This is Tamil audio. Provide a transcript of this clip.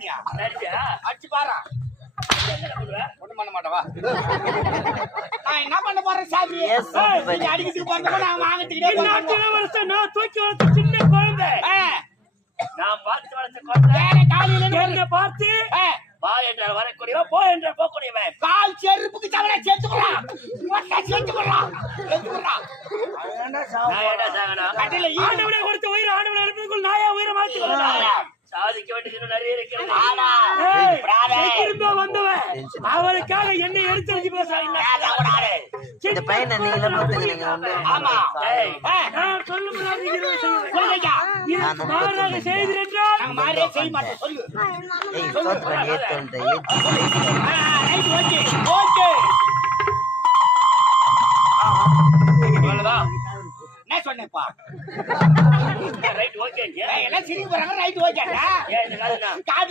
நீ அடிச்சு பாரு ஒண்ணும் பண்ண மாட்டவா நான் என்ன பண்ண போறேன் சாமி நீ அடிக்கிறதுக்கு போறதுக்கு நான் வாங்கிட்டே நான் தூக்கி வளர்த்த சின்ன குழந்தை நான் பார்த்து வளர்த்த குழந்தை காலையில பார்த்து வா என்றால் வரக்கூடியவன் போ என்றால் போகக்கூடியவன் கால் செருப்புக்கு தவிர சேர்த்துக்கலாம் சேர்த்துக்கலாம் ஆண்டவனை கொடுத்த உயிர் ஆண்டவனை எடுப்பதற்குள் நாயா உயிரை மாற்றி கொள்ளலாம் சாதிக்க வேண்டியது நிறைய இருக்கிறது வந்தவன் அவருக்காக என்னை எடுத்து பேசுறாங்க செய்து என்ன சொன்னேப்பா ரைட் ஓகே எல்லாம் சிரிக்க போறாங்க ரைட் ஓகே காதுல